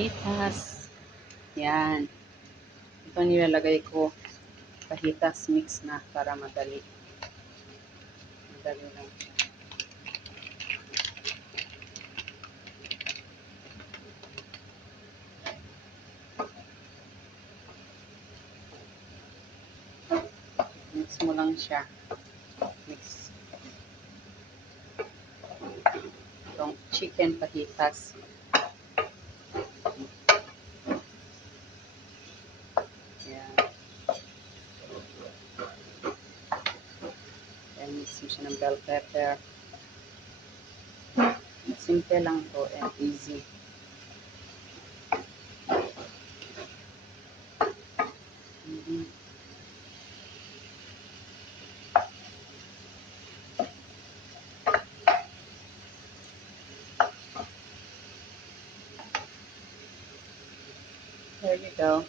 Pahitas. Yan. Ito nilalagay ko. Pahitas mix na para madali. Madali lang. Mix mo lang siya. Mix. Itong chicken pahitas. Yan. Then mix mo siya ng bell pepper. Simple lang to and easy. There you go.